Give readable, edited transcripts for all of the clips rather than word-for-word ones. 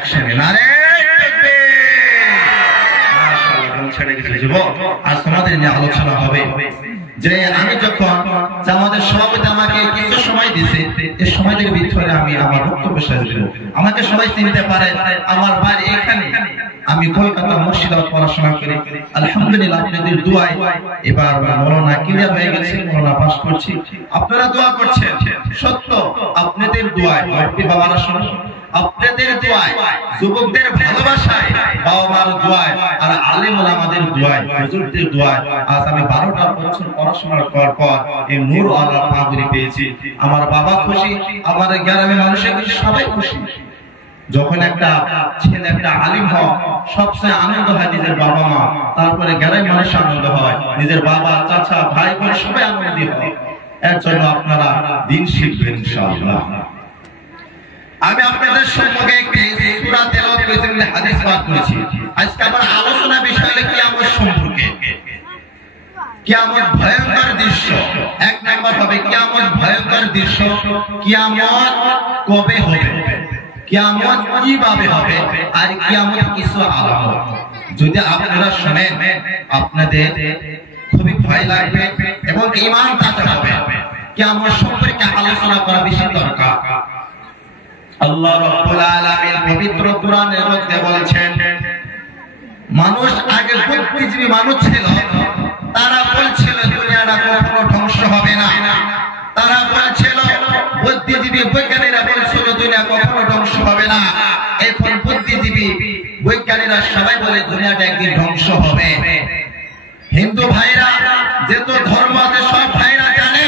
একসঙ্গে নারে ছেড়ে গেছে যুবক। আজ তোমাদের নিয়ে আলোচনা হবে যে আমি যখন আমাদের সভাপতি আমাকে কিছু সময় দিয়েছে, এই সময়দের ভিতরে আমি আমার বক্তব্য শেষ দেব। আমাকে সবাই চিনতে পারে, আমার বাড়ি এখানে, আমি কলকাতা মুর্শিদাবাদ পড়াশোনা করি। আলহামদুলিল্লাহ আপনাদের দোয়ায় এবার মওলানা ক্লিয়ার হয়ে গেছে, মওলানা পাস করছি। আপনারা দোয়া করছেন, সত্য আপনাদের দোয়ায় মুফতি বাবারা শুনুন, আপনাদের দোয়ায়, যুবকদের ভালোবাসায়, বাবা মার দোয়ায়, আর আলেম ওলামাদের দোয়ায়, হুজুরদের দোয়ায় আজ আমি 12টা বছর পড়াশোনার পর এই নূর আল্লাহ পাগড়ি পেয়েছি। আমার বাবা খুশি, আমার গ্রামের মানুষের খুশি, সবাই খুশি। যখন একটা ছেলে একটা আলিম হয় সবচেয়ে আনন্দ হয় নিজের বাবা মা, তারপরে গ্রামের মানুষ আনন্দ হয়, নিজের বাবা চাচা ভাই বোন সবাই আনন্দিত হয়। এর জন্য আপনারা দিন শিখবেন ইনশাআল্লাহ। আমি আপনাদের সম্মুখে একটি সূরা তেলাওয়াত করেছি, হাদিস পাঠ করেছি। আজকে আমার আলোচনা বিষয় হলো কিয়ামত সম্পর্কে। কিয়ামত ভয়ঙ্কর দৃশ্য। এক নাম্বার হবে কিয়ামত ভয়ঙ্কর দৃশ্য। কিয়ামত কবে হবে, কিয়ামত কিভাবে হবে, আর কিয়ামত কিছু আলামত যদি আপনারা শুনেন আপনাদের খুবই ভয় লাগবে এবং ঈমান তাজা হবে। কিয়ামত সম্পর্কে আলোচনা করা বেশি দরকার। আল্লাহ রাব্বুল আলামিন পবিত্র কোরআনের মধ্যে বলেছেন, মানুষ আগে বুদ্ধিজীবী মানুষ ছিল, তারা বলছিল দুনিয়াটা কখনো ধ্বংস হবে না। তারা বলছিল, বুদ্ধিজীবী বৈজ্ঞানিকরা বলছিল দুনিয়া কখনো ধ্বংস হবে না। এখন বুদ্ধিজীবী বৈজ্ঞানিকরা সবাই বলে দুনিয়াটা একদিন ধ্বংস হবে। হিন্দু ভাইরা যেহেতু ধর্ম আছে সব ভাইরা জানে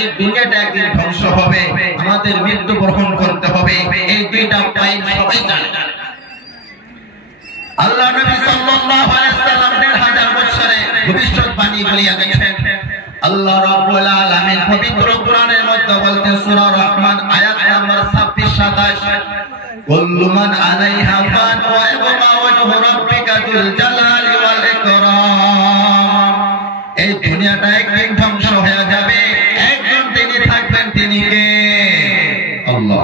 এই দুনিয়াটা একদিন ধ্বংস হবে, আমাদের মৃত্যু গ্রহণ করতে হবে। এই দুইটা পয়েন্ট সবাই জানে। আল্লাহ নবী সাল্লাল্লাহু আলাইহি সাল্লাম ১৫০০ বছরে ভবিষ্যৎবাণী বলিয়া গেছেন। আল্লাহ রাব্বুল আলামিন পবিত্র কোরআনের মধ্যে বলতেন, সূরা রহমান আয়াত নাম্বার ২৬-২৭, কুল্লু মান আলাইহা ফান ওয়া ইয়াবকা ওয়াজহু রাব্বিকা যুল জালালি ওয়াল ইকরাম। এই দুনিয়াটা একদিন ধ্বংস হয়ে যাবে, একজন তিনি থাকবেন, তিনি কে? আল্লাহ।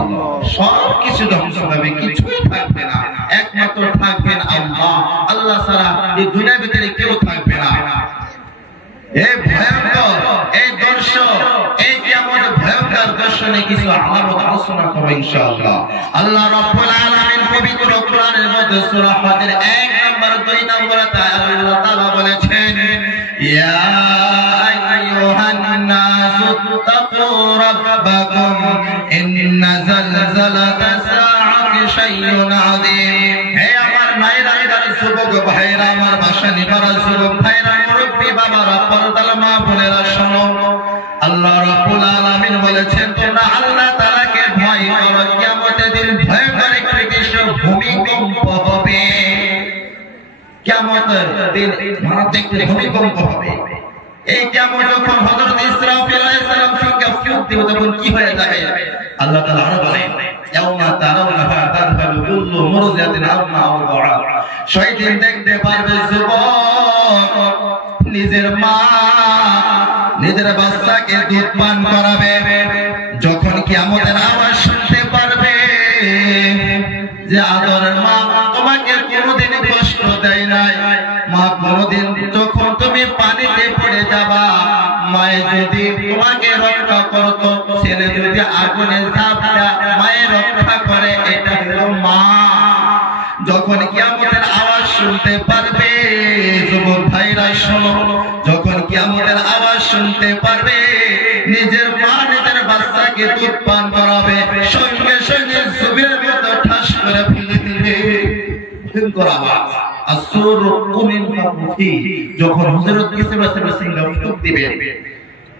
সব কিছু ধ্বংস হবে, কিছুই থাকবে না, একমাত্র থাকবেন আল্লাহ। আল্লাহ ছাড়া এই দুনিয়ার ভিতরে কেউ থাকবে না। এই ভয়ঙ্কর এই দর্শন, এই কিয়ামত ভয়ঙ্কর দর্শনে কিছু আলামত আলোচনা করব ইনশাআল্লাহ। আল্লাহ রাব্বুল আলামিন পবিত্র কোরআনের মধ্যে সূরা ফাতির ১ নাম্বার ২ নম্বরে আল্লাহ তাআলা বলেছেন, ইয়া আইয়ুহান নাসু তাকু রাব্বাকুম ইন্না যালজালাতাস সাআতি শাইউন আযীম। হে আমার ভাইরা, যুবক ভাইরা, আমার ভাষা নিবার যুবক ভাইরা, মুরব্বি বাবারা, পর্দার মা বোনেরা শোনো। আল্লাহ রাব্বুল আলামিন বলেছেন, তোমরা আল্লাহ তাআলাকে ভয় করো। কিয়ামতের দিন ভয়ঙ্কর একটি দৃশ্য, ভূমিকম্প হবে। কিয়ামতের দিন মারাত্মক ভূমিকম্প হবে। এই কিয়ামত যখন হযরত ইসরাফিল আলাইহিস সালাম সঙ্গে ফুঁক দিবে তখন কি হয়ে যাবে? আল্লাহ তাআলা আরো বলেন, ইয়াউমা তারাউনাহা তাযহালু কুল্লু মুরদিআতিন আম্মা আরদাআত। সেই দিন দেখতে পারবে যুবক নিজের মা নিজের বাচ্চাকে দুধ পান করাবে। যখন কিয়ামতের আওয়াজ শুনতে পারবে যে আদরের মা তোমাকে কোনোদিন কষ্ট দেয় নাই, মা কোনোদিন যখন তুমি পানিতে পড়ে যাবা, মায়ে যদি তোমাকে রক্ষা করতো, ছেলে যদি আগুনে ঝাঁপ দেয় মায়ের রক্ষা করে, এটা হলো মা। যখন কিয়ামতের আওয়াজ শুনতে পারবে, যুবক ভাইরা শোনো, যখন কিয়ামতের আওয়াজ শুনতে পারবে নিজের মা নিজের বাচ্চাকে দুধ পান করাবে, সঙ্গে সঙ্গে জমির মতো ঠাস করে ফেলে দিবে। ভয়ঙ্কর আওয়াজ। আসুর কুমিন ফাফি, যখন হযরত ইসরাফিল আলাইহিস সালাম ফুঁক দিবে,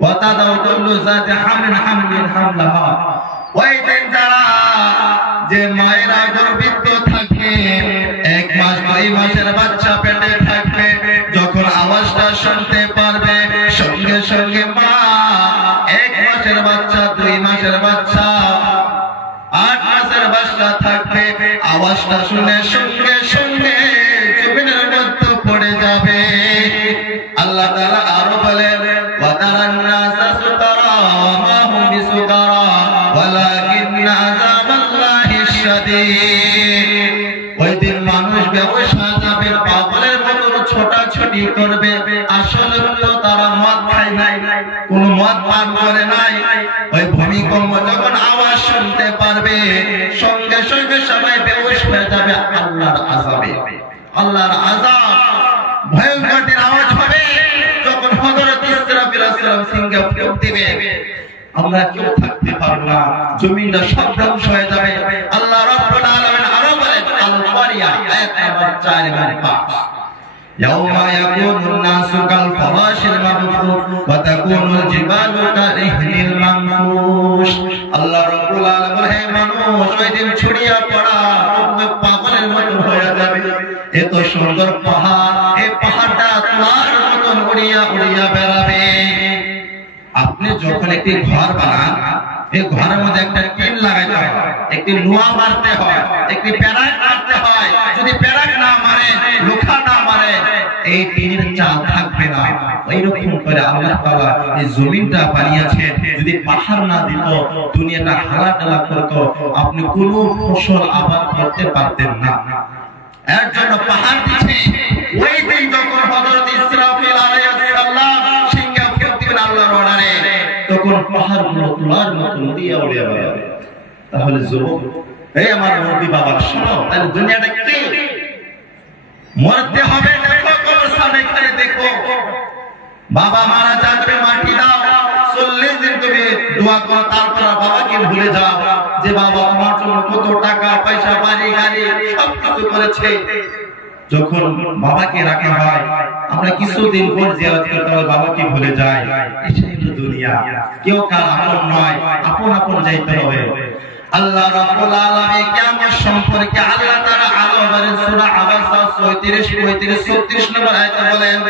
ওয়া তাদাউ কুল্লু যাতি হামলিন হামলিন হামলাহা। ওই দিন যারা যে মায়েরা গর্ভিত থাকে, ১ মাস ২ মাসের বাচ্চা পেটে থাকবে, যখন আওয়াজটা শুনতে পারবে সঙ্গে সঙ্গে মা ১ মাসের বাচ্চা ২ মাসের বাচ্চা ৮ মাসের বাচ্চা থাকবে, আওয়াজটা শুনে সঙ্গে সঙ্গে জমিনের মধ্যে পড়ে যাবে। আল্লাহ তাআলা আরো বলেন, ওয়া তারান নাসা সুকারা মা হুম বিসুকারা ওয়ালাকিন্না আযাবাল্লাহি শাদীদ। বেহুশ হয়ে যাবে, পাগলের মতো ছোটাছুটি করবে। আসলে তো তারা মদ খায় নাই, কোন মদ পান করে নাই। ওই ভূমিকম্প যখন আওয়াজ শুনতে পারবে, সঙ্গে সঙ্গে সবাই বেহুশ হয়ে যাবে আল্লাহর আযাবে। আল্লাহর আযাব ভয়ঙ্কর আওয়াজ হবে যখন হযরত ইসরাফিল আলাইহিস সালাম সিংহে ফুঁক দিবে। আমরা কেউ থাকতে পারবো না, জমিনটা সব ধ্বংস হয়ে যাবে। আল্লাহ রাব্বুল আলামিন আরো বলেন আল কারিয়া আয়াত নাম্বার 4 এবং 5, ইয়াউমা ইয়াকুনুন নাসু কাল ফারাশিল মাবথুস ওয়া তাকুনুল জিবালু কাল-ইহনিল মানফুশ। আল্লাহ রাব্বুল আলামিন বলেন, হে মানুষ, ওই দিন ছড়িয়ে পড়া তোমরা পাগলের মতো হয়ে যাবে। এত সুন্দর পাহাড়, এই পাহাড়টা তোমার মতন উড়িয়া উড়িয়া বেড়াবে। আপনি যখন একটি ঘর বানান, এই ঘরের মধ্যে একটা টিন লাগাইতে হয়, একটি লোহা মারতে হয়, একটি প্যারাক মারতে হয়। যদি প্যারাক না মারে, লোহা না মারে, এই টিনের চাল থাকবে না। এইরকম করে আল্লাহ তাআলা এই জমিনটা বানিয়েছে। যদি পাহাড় না দিত, দুনিয়াটা হালাডালা করত, আপনি কোনো ফসল আবাদ করতে পারতেন না। এর জন্য পাহাড় দিচ্ছে। ওই দিন যখন হযরত ইসরাফিল আলাইহিস সালাম সিংহে ফুঁক দিবেন আল্লাহর অর্ডারে, তখন পাহাড়গুলো তোলার মতো উড়িয়া উড়িয়া বেড়াবে। তাহলে যুবক, এই আমার নবী বাবা শোনো, তাহলে দুনিয়াটা কি? মরতে হবে, দেখো কবরস্থানে এখানে দেখো, বাবা মারা যাবে, মাটি দাও, 40 দিন তুমি দোয়া করো, তারপর বাবাকে ভুলে যাও যে বাবা আমার জন্য কত টাকা পয়সা, বাড়ি গাড়ি সব কিছু করেছে। যখন বাবাকে রাখা হয়, আমরা কিছুদিন পর জিয়ারত করতে হয়, বাবাকে ভুলে যাই। এটাই হলো দুনিয়া। কেউ কার আপন নয়, আপন আপন যাইতে হবে। আল্লাহ রাব্বুল আলামিন কিয়ামত সম্পর্কে আল্লাহ তাআলা আরো বলেন সূরা আবাসা 34, 35, 36 নম্বর আয়াতে বলেন,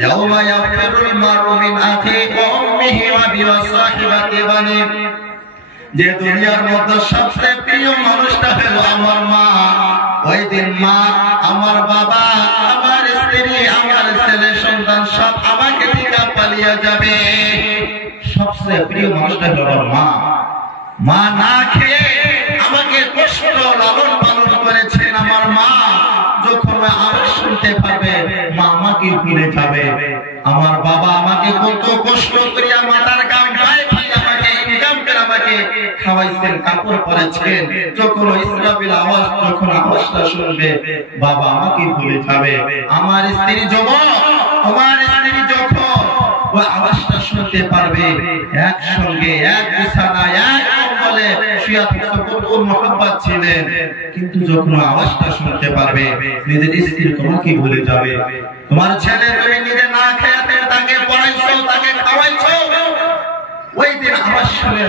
ইয়াউমা ইয়াফিরুল মারউ মিন আখিহি ওয়া উম্মিহি ওয়া আবিহি ওয়া সাহিবাতি বানি। যে দুনিয়ার মধ্যে সবচেয়ে প্রিয় মানুষটা হলো আমার মা। ওই দিন মা, আমার বাবা, আমার স্ত্রী, আমার ছেলে সন্তান সব আমাকে থেকে পালিয়ে যাবে। সবচেয়ে প্রিয় মানুষটা হলো আমার মা। মা না খেয়ে আমাকে কষ্ট লালন পালন করেছেন আমার মা। যখন আওয়াজ শুনতে পারবে, মা আমাকে ভুলে যাবে। আমার বাবা আমাকে কত কষ্ট করিয়া মাথার গাম গায়ে আমাকে ইনকাম করে আমাকে খাওয়াইছেন, কাপড় পরেছেন। যখন ইসরাফিল আওয়াজ, যখন আওয়াজটা শুনবে, বাবা আমাকে ভুলে যাবে। আমার স্ত্রী যখন, তোমার স্ত্রী যখন ওই আওয়াজটা শুনতে পারবে, একসঙ্গে এক বিছানায় এক কম্বলে শুয়ে থাকতে কত মহব্বত ছিলেন, কিন্তু যখন আওয়াজটা শুনতে পারবে, নিজের স্ত্রী তোমাকে ভুলে যাবে। তোমার ছেলে তুমি নিজে না খেয়ে তাকে পড়াইছো, তাকে খাওয়াইছো, ওই দিন আওয়াজ শুনে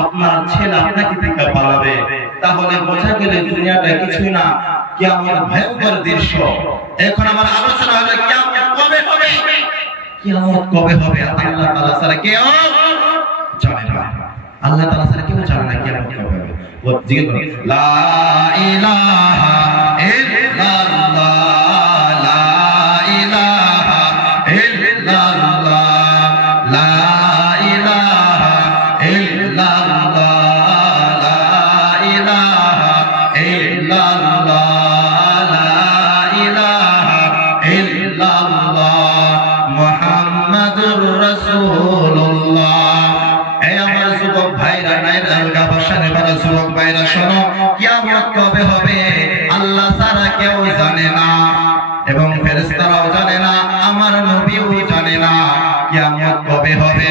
আপনার ছেলে আপনাকে থেকে পালাবে। তাহলে বোঝা গেল দুনিয়াটা কিছু না, কিয়ামত ভয়ঙ্কর দৃশ্য। এখন আমার আলোচনা হলো কিয়ামত কবে হবে। কিয়ামত কবে হবে আল্লাহ তাআলা ছাড়া কেউ জানে না। আল্লাহ তাআলা ছাড়া কেউ জানে না কিয়ামত কবে হবে। ও জিজ্ঞেস করো, লা ইলাহা ইল্লাল্লাহ, লা ইলাহা ইল্লাল্লাহ, লা ইলাহা ইল্লাল্লাহ, লা ইলাহা ইল্লাল্লাহ, লা ইলাহা ইল্লাল্লাহ মুহাম্মাদুর রাসূলুল্লাহ। এই আমার যুবক ভাইরা, নাইরালগা বসানে বড় যুবক ভাইরা, শোনো, কিয়ামত কবে হবে আল্লাহ ছাড়া কেউ জানে না, এবং ফেরেশতারাও জানে না, আমার নবীও জানে না কিয়ামত কবে হবে।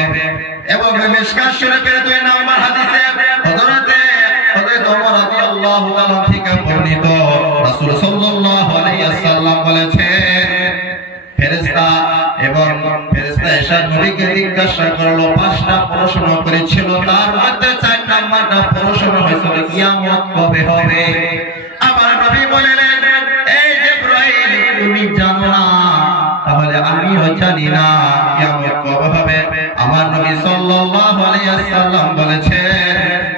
এবং মিশকাত শরীফের 2 নম্বর হাদিসে হযরত ওমর রাদিয়াল্লাহু তাআলা থেকে বর্ণিত, রাসূল সাল্লাল্লাহু আলাইহি ওয়াসাল্লাম বলেছেন, ফেরেশতা এসে নবীকে জিজ্ঞাসা করলো, 5টা প্রশ্ন করেছিল, তার মধ্যে 4 নম্বরটা প্রশ্ন হয়েছিল কিয়ামত কবে হবে। আমার নবী বললেন, এই জিবরাইল, তুমি জানো না, তাহলে আমিও জানি না কিয়ামত কবে হবে। আমার নবী সাল্লাল্লাহু আলাইহি ওয়াসাল্লাম বলেছেন,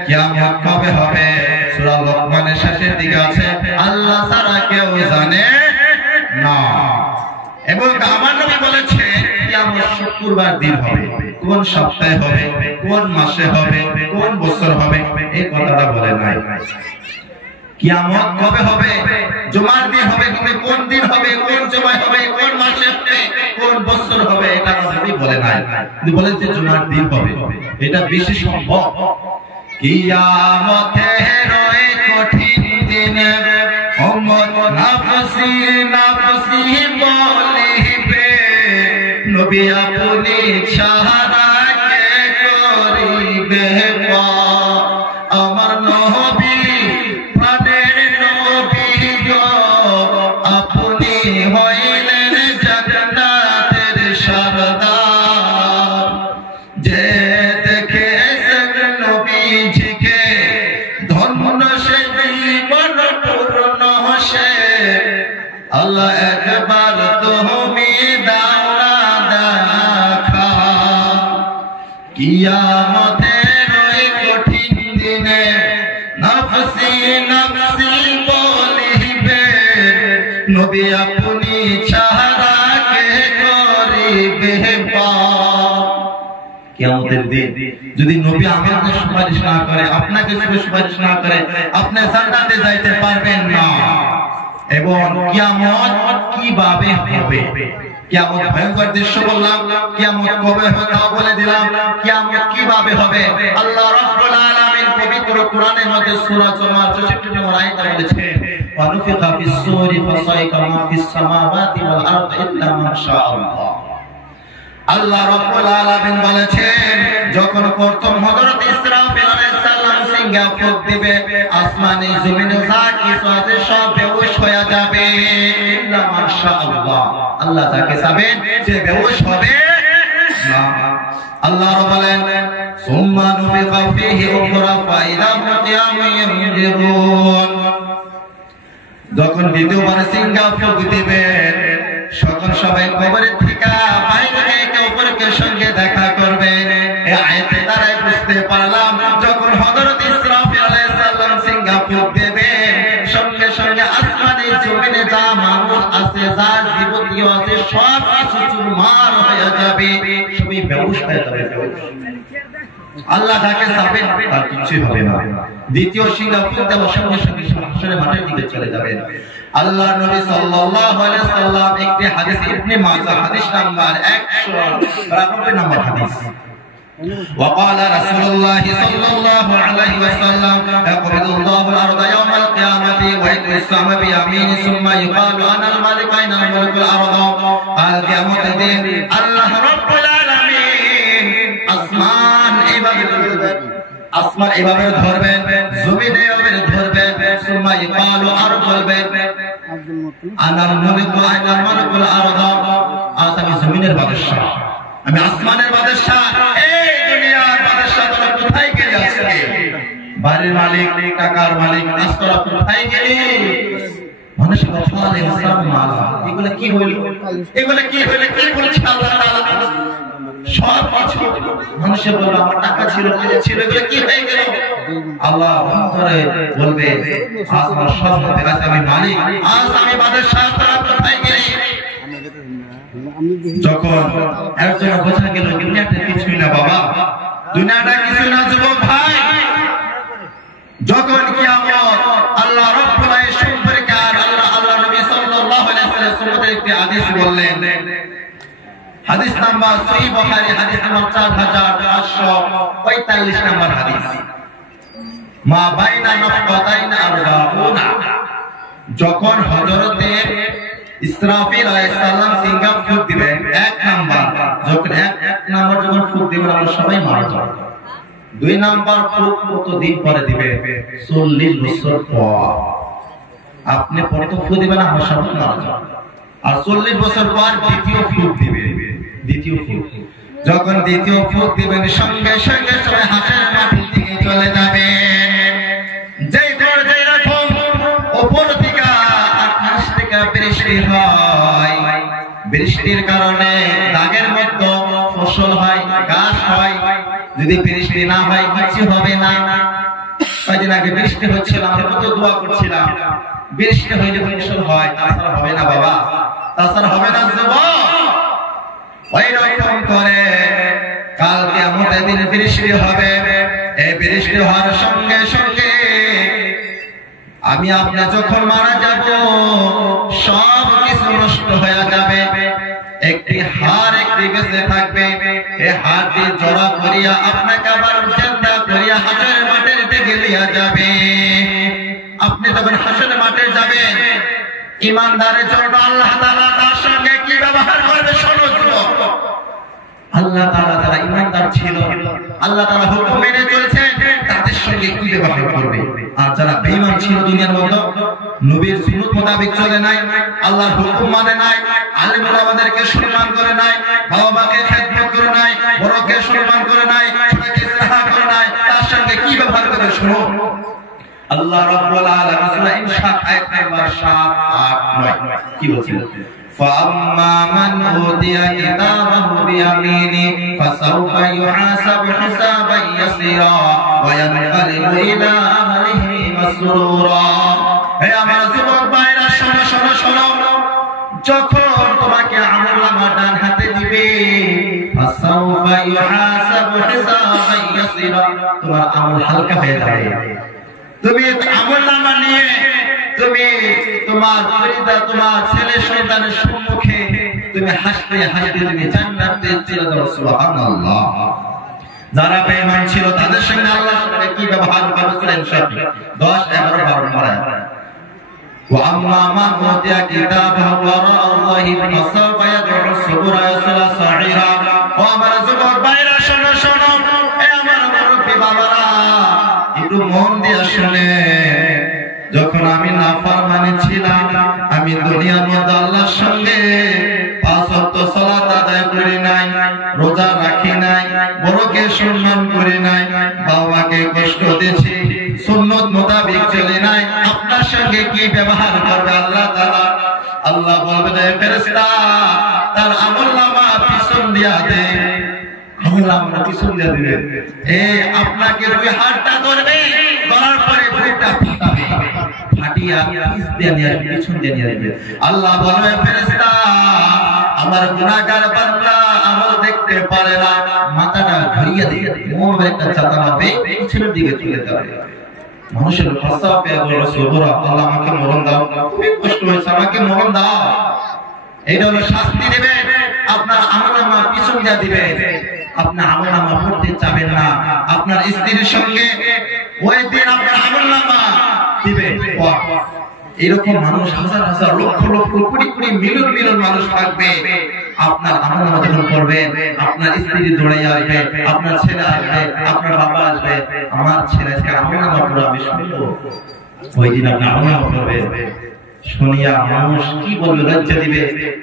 কিয়ামত কবে হবে সূরা লোকমানের শেষের দিকে আছে, আল্লাহ ছাড়া কেউ জানে না। এবং আমার নবী বলেছেন কিয়ামত শুক্রবার দিন হবে। কোন সপ্তাহে হবে, কোন মাসে হবে, কোন বছর হবে, এই কথাটা বলে নাই। কিয়ামত কবে হবে, জুমার দিন হবে, কিন্তু কোন দিন হবে, কোন জুমায় হবে, কোন মাসে হবে, কোন বছর হবে, এটা নবী বলে নাই, তিনি বলেছেন জুমার দিন হবে। এটা বেশি সম্ভব। কিয়ামতের ওই কঠিন দিনে উম্মত নাফসি নাফসি বলিবে, নবী আপনি ছাড়া কে করিবে পার। আমার নবী প্রাণের নবী গো, আপনি হইলেন জান্নাতের সরদার। যে দেখেছেন নবীজিকে ধন্য সে জীবন পূর্ণ সে, আল্লাহ একবার তুমি দাও না দেখা। কিয়ামতের ওই কঠিন দিনে নাফসি নাফসি বলিবে, নবী আপনি ছাড়া কে করিবে পার। কিয়ামতের দিন যদি নবী আমাকে সুপারিশ না করে, আপনাকে সুপারিশ না করে, আপনি জান্নাতে যাইতে পারবেন না। এবং কিয়ামত কিভাবে হবে, কিয়ামত ভয়ঙ্কর দৃশ্য বললাম, কিয়ামত কবে হবে তা বলে দিলাম, কিয়ামত কিভাবে হবে। আল্লাহ রাব্বুল আলামিন পবিত্র কোরআনের মধ্যে সূরা জুমার 64 নম্বর আয়াতে বলেছেন, ওয়া নুফিখা ফিস সূরি ফাসাইকা মা ফিস সামাওয়াতি ওয়াল আরদি ইল্লা মা শাআল্লাহ। আল্লাহ রাব্বুল আলামিন বলেছেন, যখন প্রথম হযরত ইসরাফিল আলাইহিস সালাম সিংহা ফুঁক দিবে, আসমানে জমিনে যা কিছু আছে সব বেহুশ হয়ে যাবে ইল্লা মা শাআল্লাহ। আল্লাহ যাকে চাবেন সে বেহুশ হবে না। আল্লাহ বলেন, সুম্মা নুফিখা ফীহি উখরা ফাইদা হুম কিয়ামুন ইয়ানজুরুন। যখন দ্বিতীয়বার সিংহা ফুঁক দিবেন, সকল সবাই কবরের থেকে বাইরে একে অপরকে সঙ্গে দেখা করবে। এই আয়াতে দ্বারা বুঝতে পারলাম, যখন হযরত ইসরাফিল আলাইহিস সালাম সিংহা ফুঁক দেবে, সঙ্গে সঙ্গে আসমানে জমিনে যা মানুষ আছে, যা জীবনীয় আছে, সব কিছু চুরমার হয়ে যাবে, সবই বেহুশ হয়ে যাবে। আল্লাহ যাকে চাবেন তার কিছুই হবে না। দ্বিতীয় সিংহা ফুঁক দেওয়ার সঙ্গে সঙ্গে হাসরের মাঠের দিকে চলে যাবেন। আল্লাহ নবী সাল্লাল্লাহু আলাইহি সাল্লাম একটি হাদিস, ইবনে মাজাহ হাদিস নাম্বার 192 নম্বর হাদিস, وقال رسول الله صلى الله عليه وسلم يقبض الله الأرض يوم القيامة ويطوي السماء بيمينه ثم يقال أنا الملك أين الملك الأرض। القيامة الدين الله رب العالمين আসমান এভাবে ধরবেন, জমিন এভাবে ধরবেন, ثم يقال আর বলবেন আনাল মালিকু আইনাল মালিকুল আরদ, আজ আমি জমিনের বাদশা, আমি আসমানের বাদশা, এই দুনিয়ার বাদশা তোরা কোথায় গেলি? আজকে বাড়ির মালিক, টাকার মালিক, আজ তোরা কোথায় গেলি? মানুষের কথা ইসলাম মালা, এগুলো কি হইল, এগুলো কি হইল, কি বলেছে আল্লাহ তাআলা? সব কিছু মানুষের বলবে আমার টাকা ছিল, ছিল, এগুলো কি হয়ে গেল? আল্লাহ অন্তরে বলবে আজ আমার সব হতে গেছে, আমি মালিক, আজ আমি বাদশা, তোরা কোথায় গেলি? যখন একজন বোঝা গেল দুনিয়াটা কিছুই না বাবা, দুনিয়াটা কিছু না যুবক ভাই, যখন কিয়ামত আল্লাহ রাব্বুল আলামিন সম্পর্কে আল্লাহ নবী সাল্লাল্লাহু আলাইহি ওয়াসাল্লাম একটি হাদিস বললেন। হাদিস নাম্বার সহিহ বুখারী হাদিস নাম্বার 4545 নম্বর হাদিস, মা বাইনা নাফকাতাইন আরবাউনা। যখন হযরতে ইসরাফিল আলাইহিস সালাম সিংহা ফুঁক দিবেন, এক নাম্বার যখন ফুঁক দিবেন আমরা সবাই মারা যাব। দুই নাম্বার ফুঁক কতদিন পরে দিবে? 40 বছর পর। আপনি প্রথম ফুঁক দিবেন, আমরা সবাই মারা যাব। আর 40 বছর পর দ্বিতীয় ফুঁক দিবে। দ্বিতীয় ফুঁক যখন দ্বিতীয় ফুঁক দিবেন, সঙ্গে সঙ্গে সবাই হাসরের মাঠের দিকে চলে যাবে। যেই পর্যায়ে এরকম উপর থেকে আকাশ থেকে বৃষ্টি হয়, বৃষ্টির কারণে দাগের মধ্যে ফসল হয়, গাছ হয়। যদি বৃষ্টি না হয় কিছু হবে না। কয়েকদিন আগে বৃষ্টি হচ্ছিল, আমরা কত দোয়া করছিলাম, বৃষ্টি হইলে ফসল হয়, তাছাড়া হবে না বাবা, তাছাড়া হবে না যুবক। ওই রকম করে কাল কিয়ামতের দিন বৃষ্টি হবে। এই বৃষ্টি হওয়ার সঙ্গে সঙ্গে আমি আপনি যখন মারা যাব সব কিছু নষ্ট হয়ে যাবে, একটি হাড় একটি বেঁচে থাকবে। এই হাড়টি জড়া করিয়া আপনাকে আবার জিন্দা করিয়া হাসরের মাঠের দিকে নিয়ে যাবে। আপনি যখন হাসরের মাঠে যাবেন, ঈমানদারের জন্য আল্লাহ তাআলা তার সঙ্গে কি ব্যবহার করবে শোনো যুবক। আল্লাহ তাআলা যারা ঈমানদার ছিল, আল্লাহ তাআলা হুকুম মেনে চলছে, তাদের সঙ্গে কি ব্যবহার করবে। আর যারা বেঈমান ছিল, দুনিয়ার মতো নবীর সুন্নাত মোতাবেক চলে নাই, আল্লাহর হুকুম মানে নাই, আলেম ওলামাদেরকে সম্মান করে নাই, বাবা মাকে খেদমত করে নাই, বড়কে সম্মান করে নাই, ছোটকে ইসলাহ করে নাই, তার সঙ্গে কি ব্যবহার করবে শোনো। আল্লাহ রাব্বুল আলামিন সূরা ইনশিরাহ আয়াত নাম্বার 7, 8, 9 কি বলছেন? فَأَمَّا مَنْ أُوتِيَ كِتَابَهُ بِيَمِينِهِ فَسَوْفَ يُحَاسَبُ حِسَابًا يَسِيرًا وَيَنقَلِبُ إِلَى أَهْلِهِ مَسْرُورًا। হে আমার যুবক ভাইরা, শোনো শোনো শোনো, যখন তোমাকে আমলনামা ডান হাতে দিবে, فَسَوْفَ يُحَاسَبُ حِسَابًا يَسِيرًا, তোমার আমল হালকা হয়ে যাবে। তুমি আমলনামা নিয়ে তুমি তোমার পরিবার, তোমার ছেলে সন্তানের সম্মুখে তুমি হাসতে হাসতে তুমি জান্নাতে চলে যাবে। সুবহানাল্লাহ। যারা বেঈমান ছিল তাদের সঙ্গে আল্লাহর সঙ্গে কি ব্যবহার করবে সূরা ইনশিরাহ 10, 11, 12 আয়াত। ওয়া আম্মা মান উতিয়া কিতাবাহু ওয়ারাআল্লাহি ফাসাওফা ইয়াদউ সুবুরা ইয়াসলা সাঈরা। ও আমার যুবক ভাইরা, শোনো শোনো, এ আমার মুরব্বি বাবারা, একটু মন দিয়ে শুনে। যখন আমি নাফরমানি ছিলাম, আমি দুনিয়ার মধ্যে আল্লাহর সঙ্গে 5 ওয়াক্ত সালাত আদায় করি নাই, রোজা রাখি নাই, বড়কে সম্মান করি নাই, বাবাকে কষ্ট দিয়েছি, সুন্নাত মোতাবেক চলি নাই, আপনার সঙ্গে কি ব্যবহার করবে আল্লাহ তাআলা? আল্লাহ বলবে, ফেরেশতা তার আমলনামা পিছন দিয়া দে, আমলনামা পিছন দিয়া দিবে। আপনাকে দুই হাতটা ধরবে, ধরার পরে বুকটা ফাটাবে, ফাটিয়া পিছ দিয়ে নিয়ে আসবে, পিছন দিয়ে নিয়ে আসবে। আল্লাহ বলবে, ফেরেশতা আমার গুনাহগার বান্দা আমল দেখতে পারে না, মাথাটা ঘুরিয়ে দিয়ে মোবাইল একটা চাতা মারবে, পিছনের দিকে চলে যাবে। মানুষের ভাষা পেয়ে বলল, সুবহান আল্লাহ, আমাকে মরণ দাও, খুবই কষ্ট হয়েছে, আমাকে মরণ দাও। এটা হলো শাস্তি দেবে, আপনার আমলনামা পিছন দিয়ে দিবে, আপনার আমলনামা পড়তে যাবেন না। আপনার স্ত্রীর সঙ্গে ওই দিন আপনার আমলনামা দিবে। এরকম মানুষ হাজার হাজার লক্ষ লক্ষ কোটি কোটি মিলিয়ন মিলিয়ন মানুষ থাকবে। আপনার আমলনামা যখন করবেন, আপনার স্ত্রী দৌড়ে আসবে, আপনার ছেলে আসবে, আপনার বাবা আসবে, আমার ছেলেকে আমলনামা পড়া আমি শুনবো। ওই দিন আপনি আমলনামা করবেন, শুনিয়া মানুষ কি বলবে, লজ্জা দিবে।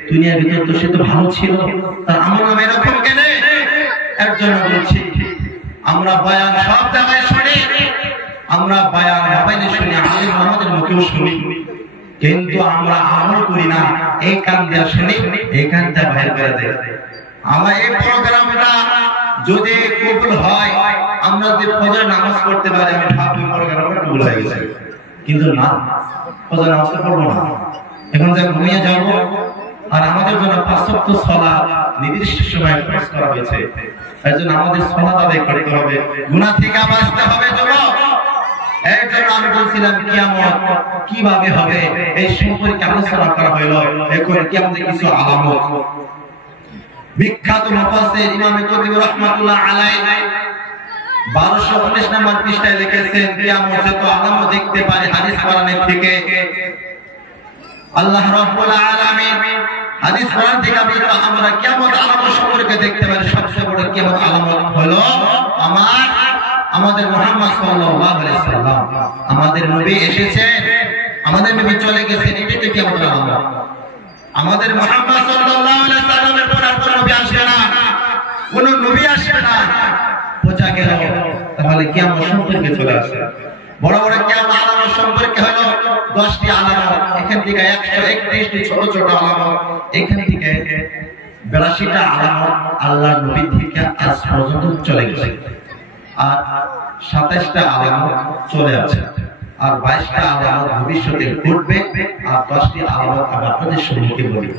দুনিয়ার ভিতর তো সে তো ভালো ছিল, তার আমলনামা এরকম কেন? এর জন্য বলছি, আমরা বয়ান সব জায়গায় শুনি, আমরা বয়ান মোবাইলে শুনি, আলেম আমাদের মুখেও শুনি, কিন্তু আমরা আমল করি না। এই কান দিয়ে শুনি, এই কানটা বাইরে করে দেয়। আমার এই প্রোগ্রামটা যদি কবুল হয়, আমরা যদি ফজর নামাজ পড়তে পারি, আমি ভাবি প্রোগ্রামটা কবুল হয়ে গেছে। কিন্তু না, ফজর নামাজ পড়বো না, এখন যা ঘুমিয়ে যাব। আর আমাদের জন্য 5 ওয়াক্ত সালাত নির্দিষ্ট সময়ে ফরজ করা হয়েছে, এর জন্য আমাদের সালাত আদায় করতে হবে, গুনাহ থেকে বাঁচতে হবে যুবক। এর জন্য আমি বলছিলাম কিয়ামত কিভাবে হবে এই সম্পর্কে আলোচনা করা হলো। এখন কিয়ামতের কিছু আলামত, বিখ্যাত মুফাসসির ইমাম কুতুবী রাহমাতুল্লাহ আলাইহি 1219 নম্বর পৃষ্ঠায় লিখেছেন, কিয়ামতে তো আলামত দেখতে পারে হাদিস কোরআনের থেকে। আল্লাহ রাব্বুল আলামিন হাদিস কোরআন থেকে আমরা কিয়ামত আলামত সম্পর্কে দেখতে পারি। সবচেয়ে বড় কিয়ামত আলামত হলো আমাদের মুহাম্মদ সাল্লাল্লাহু আলাইহি সাল্লাম, আমাদের নবী এসেছেন, আমাদের নবী চলে গেছেন, এটা তো কিয়ামত আলামত। আমাদের মুহাম্মদ সাল্লাল্লাহু আলাইহি সাল্লামের পর আর কোনো নবী আসবে না, কোনো নবী আসবে না, বোঝা গেল। তাহলে কিয়ামত সম্পর্কে চলে আসে। বড় বড় কিয়ামত আলামত সম্পর্কে হলো 10টি আলামত। এখান থেকে 131টি ছোট ছোট আলামত, এখান থেকে 82টা আলামত আল্লাহর নবী থেকে আজ পর্যন্ত চলে গেছে। আর 27টা আলামত চলে আছে, আর 22টা আলামত ভবিষ্যতে ঘটবে, আর 10টি আলামত আমি আপনাদের সম্মুখে বলি।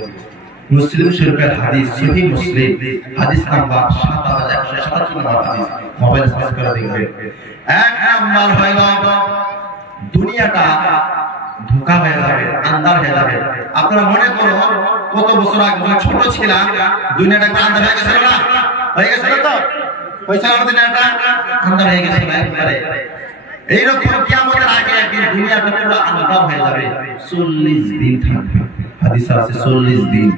মুসলিম শরীফের হাদিস, সহিহ মুসলিম হাদিস নাম্বার 7157 নম্বর হাদিস, মোবাইল সার্চ করে দেখবেন। এক নাম্বার হলো দুনিয়াটা ধোঁকা হয়ে যাবে, আন্ধার হয়ে যাবে। আপনারা মনে করুন কত বছর আগে যখন ছোট ছিলাম দুনিয়াটা একবার আন্ধার হয়ে গেছিল না? হয়ে গেছিল তো? হয়েছিল আমাদের দুনিয়াটা আন্ধার হয়ে গেছিল একবারে। এইরকম কিয়ামতের আগে একদিন দুনিয়াটা পুরো আন্ধার হয়ে যাবে, 40 দিন থাকবে। হাদিসে আছে 40 দিন।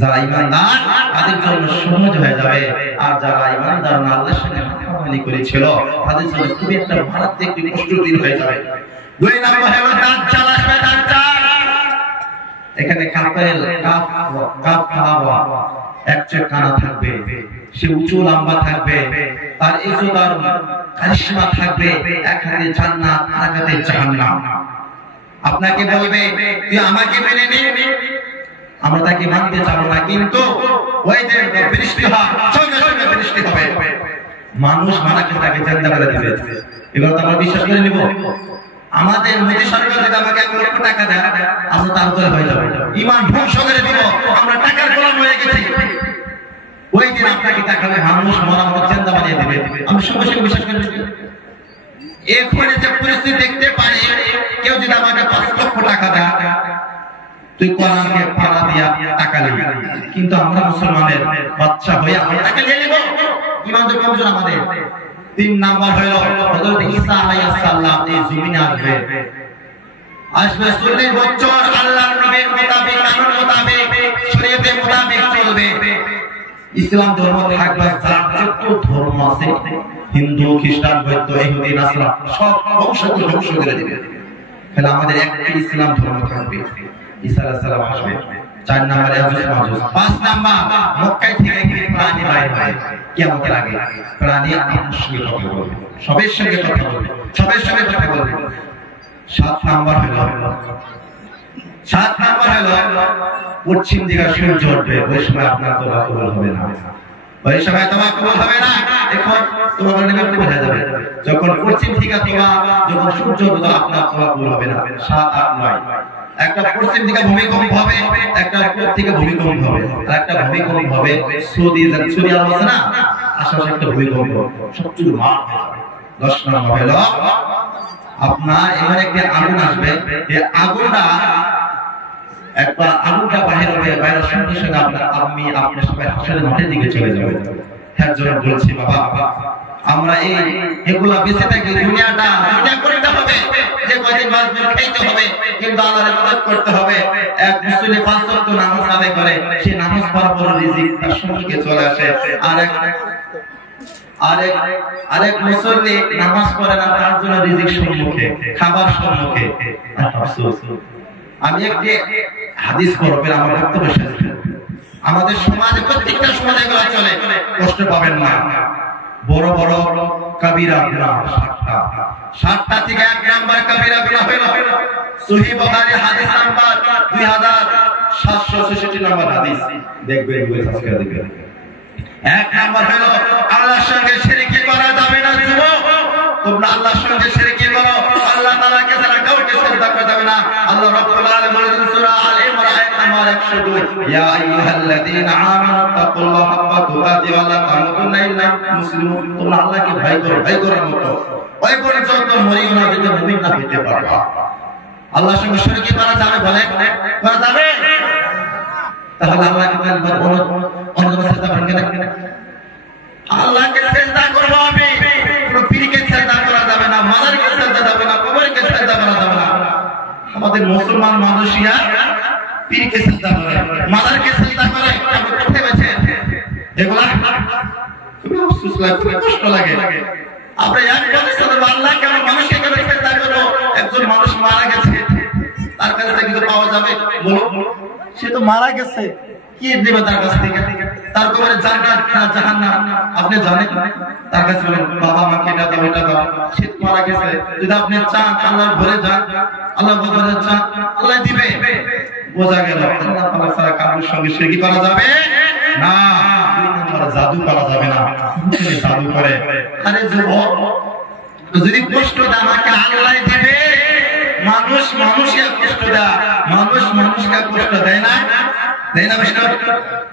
যারা ঈমানদার তাদের জন্য সহজ হয়ে যাবে, আর যারা ঈমানদার না আল্লাহর সাথে মুখামুখি করেছিল তাদের জন্য খুবই একটা মারাত্মক কষ্টের দিন হয়ে যাবে। দুই নম্বর হলো দাজ্জাল আসবে। দাজ্জাল এখানে কাফের কাফ হাওয়া এক চোখ কানা থাকবে, সে উঁচু লম্বা থাকবে, তার ইজ্জত আর কারিশমা থাকবে, এক হাতে জান্নাত আর এক হাতে জাহান্নাম। আপনাকে বলবে তুই আমাকে মেনে নে, আমরা তাকে মানতে চাবো না, কিন্তু ওই যে বৃষ্টি হয় সঙ্গে সঙ্গে বৃষ্টি হবে, মানুষ মানাকে তাকে জিন্দা করে দিবে। এগুলো তো আমরা বিশ্বাস করে নিব? আমাদের মোদী সরকার যদি আমাকে 1 লক্ষ টাকা দেয় আমরা তার উপরে হয়ে যাবো, ঈমান ধ্বংস করে দিব, আমরা টাকার গোলাম হয়ে গেছি। ওই দিন আপনাকে দেখাবে মানুষ মরা মরা জিন্দা বানিয়ে দিবে, আমি সঙ্গে সঙ্গে বিশ্বাস করে নিব। এরপরে যে পরিস্থিতি দেখতে পারি, কেউ যদি আমাকে 5 লক্ষ টাকা দেয় তুই কোরআনকে পাড়া দিয়া টাকা নিবি, কিন্তু আমরা মুসলমানের বাচ্চা হয়ে আমরা টাকা নিয়ে নিব, ঈমান তো কমজোর আমাদের। 3 নাম্বার হলো হযরত ঈসা আলাইহিস সালাম এই জমিনে আসবে 40 বছর আল্লাহর নবীর মোতাবেক, কানুন মোতাবেক, শরীয়তের মোতাবেক চলবে। ইসলাম ধর্ম থাকবে, যত ধর্ম আছে হিন্দু, খ্রিস্টান, বৌদ্ধ, ইহুদি, নাসারা সব ধ্বংস করে দিবে। তাহলে আমাদের একটা ইসলাম ধর্ম থাকবে। ঈসা আলাইহিস সালাম আসবে। 4 নম্বরে ইয়াজুজ মাজুজ। 5 নাম্বার মক্কায় থেকে প্রাণী বাইরে হয় কিয়ামতের আগে। প্রাণী আপনার সঙ্গে কথা বলবে, সবের সঙ্গে কথা বলবে, সবের সঙ্গে কথা বলবে। 7 নাম্বার হলো পশ্চিম দিকে সূর্য উঠবে, ওই সময় আপনার তোবা কবুল হবে না, ওই সময় তোবা কবুল হবে না। এখন তোবা করলে কবুল হয়ে যাবে যখন পশ্চিম দিকে তোবা, যখন সূর্য উঠবে আপনার তোবা কবুল হবে না। 7, 8, 9 একটা পশ্চিম দিকে ভূমিকম্প হবে, একটা পূর্ব দিকে ভূমিকম্প হবে, আর একটা ভূমিকম্প হবে সৌদি আরব আছে না, আশেপাশে একটা ভূমিকম্প, সবচেয়ে মার হয়ে যাবে। 10 নম্বর হলো আপনার এমন একটা আগুন আসবে, এই আগুনটা বাহির হবে, বাইরের সঙ্গে সঙ্গে আপনার সবাই হাসরের মাঠের দিকে চলে যাবে। হ্যাঁ জন্য বলছি বাবা, আমরা এগুলা বেঁচে থাকি, দুনিয়াটা করতে হবে, যে কয়দিন বাঁচবে খাইতে হবে, কিন্তু আল্লাহর ইবাদত করতে হবে। এক মুসল্লি 5 ওয়াক্ত নামাজ আদায় করে, সে নামাজ পড়ার পর রিজিক তার সম্মুখে চলে আসে। আরেক মুসল্লি নামাজ পড়ে না, তার জন্য রিজিক সম্মুখে, খাবার সম্মুখে। আফসোস, আমি একটি হাদিস পড়বে আমার বক্তব্য শেষ। আমাদের সমাজে, প্রত্যেকটা সমাজে এগুলো চলে, কষ্ট পাবেন না। বড় বড় কবিরা গুনাহ 60টা থেকে 1 নাম্বার কবিরা গুনাহ হলো সহিহ বুখারী হাদিস নাম্বার 2766 নাম্বার হাদিস দেখবেন, সাবস্ক্রাইব করবেন। 1 নাম্বার হলো আল্লাহর সঙ্গে শিরক করা যাবে না। যুবক, তোমরা আল্লাহর সঙ্গে শিরক করো, আল্লাহ তাআলাকে ছাড়া কাউকে সিজদা করা যাবে না। আল্লাহ রাব্বুল আলামিন বলেছেন সূরা আল ইমরান আয়াত নাম্বার 102, ইয়া আইয়ুহাল্লাযীনা আমানু তাকুল্লাহা হাক্কা তুকাতি ওয়া লা তামুতুন্না ইল্লা মুসলিমুন। তোমরা আল্লাহকে ভয় করো, ভয় করার মতো ওই পর্যন্ত মরিও না যদি মুমিন না হতে পারবা। আল্লাহর সঙ্গে শিরক করা যাবে? বলেন, করা যাবে? তাহলে আল্লাহকে অন্য সিজদা করেন না, আল্লাহকে সিজদা করব আমি, কোনো পীরকে সিজদা করা যাবে না, মাজারকে সিজদা যাবে না, কবরকে সিজদা করা যাবে না। আমাদের মুসলমান মানুষিয়া পীরকে সিজদা করে, মাজারকে সিজদা করে, আপনি কোথায় বেঁচে? এগুলা খুবই আফসোস লাগে, খুবই কষ্ট লাগে। আমরা এক কথা বলবো আল্লাহ কেন, মানুষকে কেন সিজদা করব? একজন মানুষ মারা গেছে, তার কাছে কিছু পাওয়া যাবে? বলো, সে তো মারা গেছে, কি দেবে তার কাছ থেকে? তার কবরে জান্নাত না জাহান্নাম আপনি জানেন? তার কাছে বলেন বাবা আমাকে এটা দাও, এটা দাও, সে মারা গেছে। যদি আপনি চান আল্লাহর ঘরে যান, আল্লাহ বলে চান, আল্লাহ দিবে। বোঝা গেল আল্লাহ তাআলা ছাড়া কারোর সঙ্গে শিরক করা যাবে না। জাদু করা যাবে না, জাদু করে। আরে যুবক, যদি কষ্ট দেয় আমাকে আল্লাহ দিবে। মানুষ মানুষকে কষ্ট দেয়, মানুষ মানুষকে কষ্ট দেয় না, দেয় না?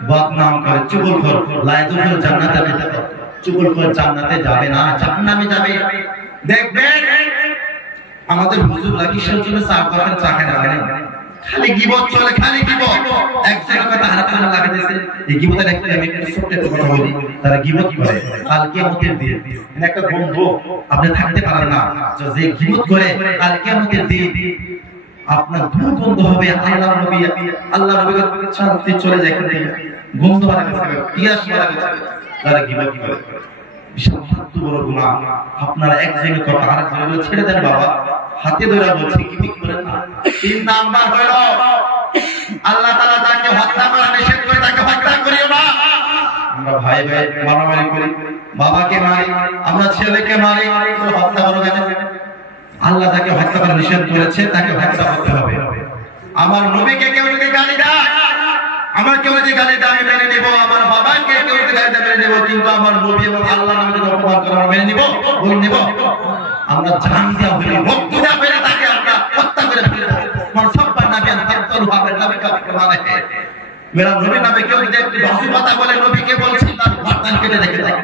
বদনাম করে, চুগলখোর, লাইদুল জান্নাতে যাবে, চুগলখোর জান্নাতে যাবে না, জাহান্নামে যাবে। দেখবেন আমাদের হুজুররা কিসের জন্য চা করেন, চা খায় না জানেন? খালি গিবত চলে, খালি গিবত। এক জায়গায় কথা আরেকটা লাগাইতেছে। এই গিবতের একটা আমি একটা ছোট্ট একটা কথা বলি, তারা গিবত করে কাল কিয়ামতের দিন। মানে একটা গন্ধ আপনি থাকতে পারেন না, যে গিবত করে কাল কিয়ামতের দিন আপনার দুর্গন্ধ হবে। আল্লাহ নবী শান্তি চলে যায়, গন্ধ মারা গেছে, পিয়াস মারা গেছে। তারা গিবত করে বিশাল বড় গুনাহ। আপনারা এক জায়গায় কথা আরেক জায়গায় ছেড়ে দেন বাবা। হাতে ধরে বলছি কি ঠিক করেন না। 3 নাম্বার হলো আল্লাহ তাআলা যাকে হত্যা করা নিষেধ করে তাকে হত্যা করিও না। আমরা ভাই ভাই মারামারি করি, বাবাকে মারি, আমরা ছেলেকে মারি, হত্যা করো কেন? আল্লাহ যাকে হত্যা করা নিষেধ করেছে তাকে হত্যা করতে হবে। আমার নবীকে কেউ যদি গালি দেয়, আমার কেউ যদি গালি দেয় আমি মেনে নেব। আমার বাবাকে কেউ যদি গালি দেয় মেনে নেব, কিন্তু আমার নবী এবং আল্লাহ নামে যদি অপমান করে আমরা মেনে নেব, বলে নেব। আমরা জান দেওয়া হইলে রক্ত দেওয়া হইলে তাকে আমরা হত্যা করে ফেলে দেব। আমার সব্বার নামে তার ভাবে নবী কাকে মানে মেরা নবী নামে কেউ যদি একটু বাজে কথা বলে, নবীকে বলছি তার গর্দান কেটে রেখে দেয়।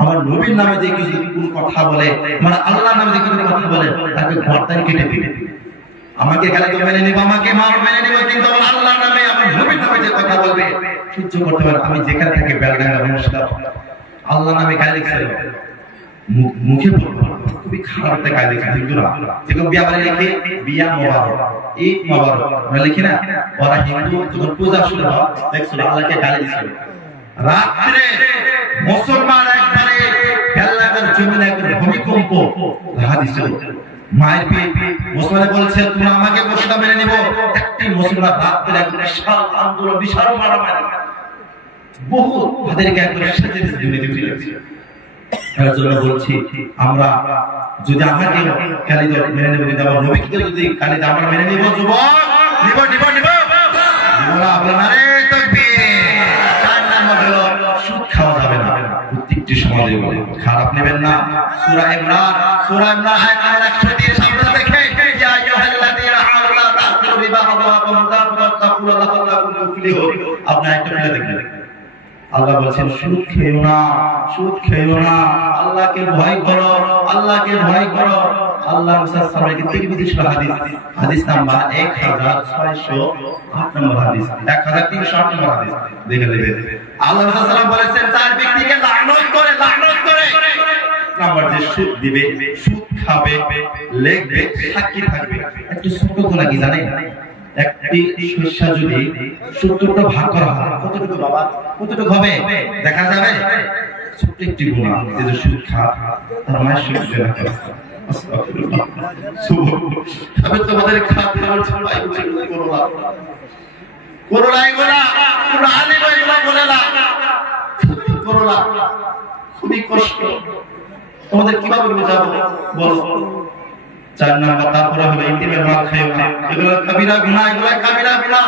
আমার নবীর নামে যে কিছু কোন কথা বলে, মানে আল্লাহ নামে যে কিছু কথা বলে, তাকে গর্দান কেটে দিবে। আমাকে গালি তো মেনে নিব, আমাকে মার মেনে নিব, কিন্তু আল্লাহ নামে আমার নবীর নামে যে কথা বলবে সহ্য করতে পারে। আমি যেখানে থেকে বেলডাঙ্গা মুসলিম আল্লাহ নামে গালি দিছিল, মুখে বলবো খুবই খারাপ একটা গালি দিছিল। হিন্দুরা যেরকম বিয়া বাড়ি লিখে বিয়া মোবারক, ঈদ মোবারক আমরা লিখি না, ওরা হিন্দু যখন পূজা শুরু হয় দেখছিল আল্লাহকে গালি দিছিল। রাত্রে মুসলমান একবারে বেলডাঙ্গার জমিনে একবার ভূমিকম্প দেখা দিছিল। মায়ের পেয়ে মুসলমান বলছে তুমি আমাকে বসটা মেনে নিব। একটি মুসলমান রাত্রে এক বিশাল আন্দোলন, বিশাল মারামারি, বহু তাদেরকে একবার সাথে জমিতে ফিরে গেছে। এর জন্য বলছি আমরা যদি আমাকে গালি দেয় মেনে নেব, কিন্তু আমার নবীকে যদি গালি দেয় আমরা মেনে নিব। যুবক নিব নিব নিব নিবলা আপনারে তাকবীর। 4 নাম্বার হলো সুদ খাওয়া যাবে না। প্রত্যেকটি সমাজে বলে খারাপ নেবেন না। সূরা ইমরান আয়াত 103 সামনে দেখে ইয়া আইয়ুহাল্লাযীনা আমানু লা তাকুলু রিবা আদওয়াকুম তাকুল্লাহ লাকুম তুফলিহুন। আপনি একটা মিলে দেখবেন আল্লাহ বলেন সুদ খেও না, সুদ খেও না, আল্লাহকে ভয় করো, আল্লাহকে ভয় করো। আল্লাহ রাসূল সাল্লাল্লাহু আলাইহি ওয়াসাল্লাম হাদিস, হাদিস নাম্বার 1608 নম্বর হাদিস, 1308 নম্বর হাদিস দেখে নেবেন। আল্লাহ রাসূল সাল্লাল্লাহু আলাইহি ওয়াসাল্লাম বলেছেন 4 ব্যক্তিকে লানত করে, লানত করে। নাম্বার যে সুদ দিবে, সুদ খাবে, লেখবে, সাক্ষী থাকবে। একটু ছোট গুনাহ কি জানেন? একটি শস্য যদি 70টা ভাগ করা হয় কতটুকু বাবা, কতটুকু হবে দেখা যাবে? ছোট একটি গুনাহ যে সুদ খায় তার মায়ের সুদ দেনা করে। আস্তাগফিরুল্লাহ। আমি তোমাদের খাতে ভাই করোনা করোনা এগুলা কোন আলিম এগুলা বলে না করোনা খুবই কষ্ট। তোমাদের কিভাবে বোঝাবো বলো? 4 নাম্বার তারপরে হলো ইতিমের মাল খাইও না। এগুলো কবিরা গুনাহ, এগুলো কবিরা গুনাহ।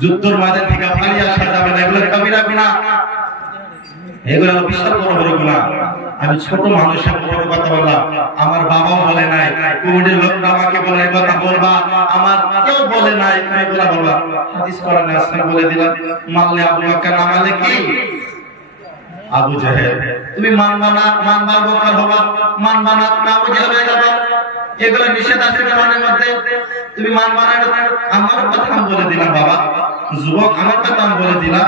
যুদ্ধের ময়দান থেকে পালিয়ে আসা যাবে না, এগুলো কবিরা গুনাহ, এগুলো বিশাল বড় বড় গুনাহ। আমি ছোট মানুষের বড় কথা বললাম, আমার বাবাও বলে নাই, কোভিডের লোকরা আমাকে বলে কথা বলবা, আমার কেউ বলে নাই এগুলা বলবা। হাদিস কোরআনে আছে বলে দিলাম, মানলে আবু বকর না মানলে কি আবু জাহেল। তুমি মানবা না, মানবা বকর হবা, মানবা না আবু জাহেল হয়ে যাবে। এগুলো নিষেধ আছে কোরআনের মধ্যে, তুমি মানবা না। আমার কথা আমি বলে দিলাম বাবা, যুবক আমার কথা আমি বলে দিলাম,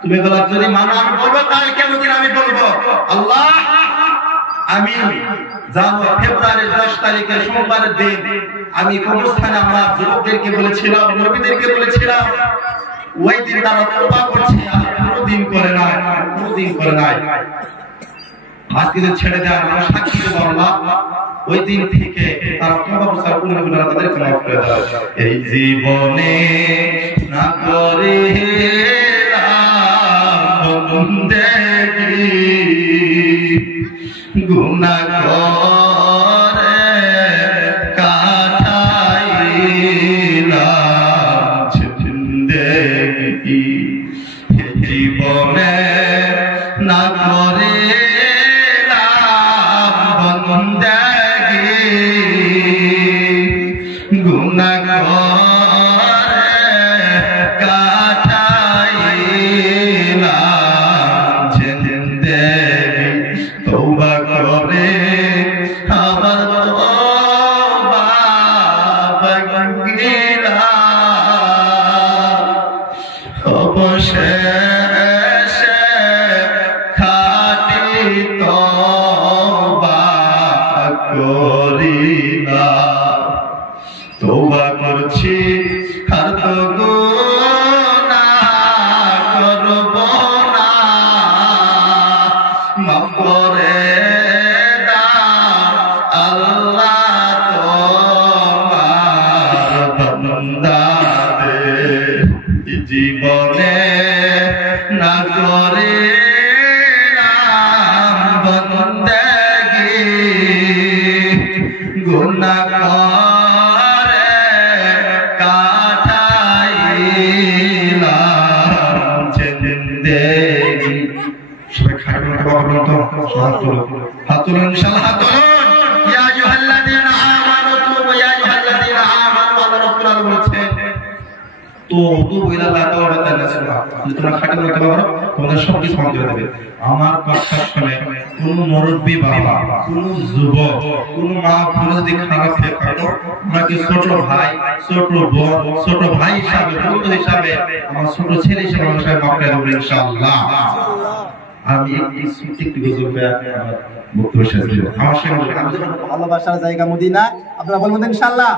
তুমি এগুলো যদি মানো আমি বলবো, তাহলে কেমন দিন আমি বলবো আল্লাহ আমি যাবো ফেব্রুয়ারির 10 তারিখে সোমবারের দিন আমি কবরস্থানে আমার যুবকদেরকে বলেছিলাম, নবীদেরকে বলেছিলাম, ওই দিন তারা তওবা করছে, আর কোনদিন করে নাই, কোনদিন করে নাই। আজকে যে ছেড়ে দেয় আমরা সাক্ষী দেব আল্লাহ, ওই দিন থেকে তারা তওবা করছে, গুনাহ গুনাহ তাদেরকে মাফ করে দাও। এই জীবনে না করে বন্দেগি গুনাহ করে কাটাইলাম জিন্দেগি। জীবনে না করে বন্দেগি গুনাহ করে কাটাইলাম জিন্দেগি। তওবা করে জীবনে না করে বন্দেগি গুনাহ করে কাটাইলাম জিন্দেগি। সবাই খাটুন খাটুন তো হাত তুলুন ইনশাআল্লাহ হাত তুলুন। ইয়া আইয়ুহাল্লাযীনা আমানু তুবু ইয়া আইয়ুহাল্লাযীনা আমানু আল্লাহ রাব্বুল আলামিন বলেছেন তুবু ইলাল্লাহি তাওবাতান নাসুহা। তোমরা খাটুন করতে পারো তোমাদের সব কিছু বন্ধ করে দেবে। আমার কথা শুনে কোন মুরব্বি বাবা, কোন যুবক, কোন মা বোন যদি খারাপ হয়ে থাকো, আমাকে ছোট ভাই, ছোট বোন, ছোট ভাই হিসাবে, বন্ধু হিসাবে, আমার ছোট ছেলে হিসাবে আমার সাথে মাফ করে দেবেন ইনশাআল্লাহ। আমি একটু গজবে আমার বক্তব্য শেষ করব। আমার সঙ্গে ভালোবাসার জায়গা মদিনা, আপনারা বলবেন ইনশাআল্লাহ।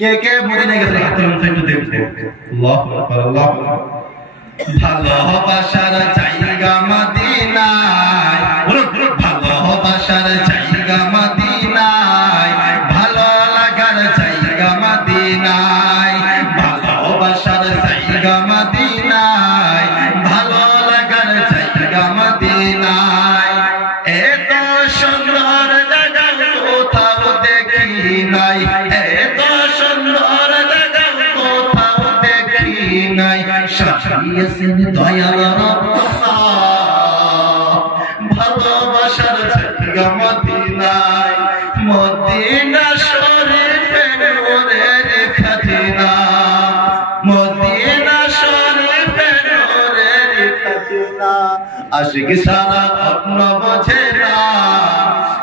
কে কে মদিনায় গেছে হাতের মুঠে একটু দেখতে। আল্লাহু আকবার, আল্লাহু আকবার। ভালোবাসার জায়গা মদিনায়, বলুন ভালোবাসার জায়গা মদিনায়, ভালো লাগার জায়গা মদিনায়, ভালোবাসার জায়গা মদিনায়, ভালো লাগার জায়গা মদিনায়। এত সুন্দর জায়গা কোথাও দেখি নাই, এত সুন্দর জায়গা কোথাও দেখি নাই। সাজিয়েছেন দয়াল রব্বানা ভালোবাসার জায়গা মদিনায়, মদিনা শরীফের নূরের খাজিনা, মদিনা শরীফের নূরের খাজিনা। আশিক সারা অন্য বোঝে না,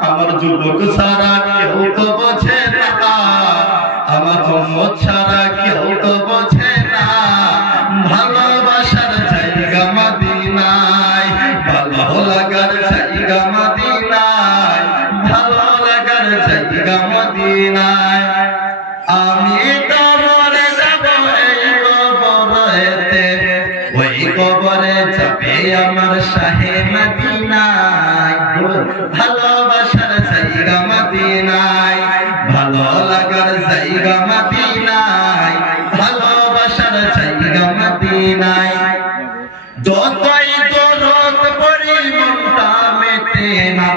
আমার যুবক সারা কেউ তো বোঝে না, আমার উম্মত ছাড়া কেউ তো বোঝে না। ভালোবাসার জায়গা মদিনায়, ভালো লাগার জায়গা মদিনায়, ভালো লাগার জায়গা মদিনায়। আমি তো মরে যাব এই কবরেতে, ওই কবরে যাবে আমার শাহে মদিনায়। ভালোবাসার জায়গা মদিনায়, ভালো লাগার জায়গা মদিনায়, ভালোবাসার জায়গা মদিনায়। যতই দরদ পড়ি মনটা মেটে না।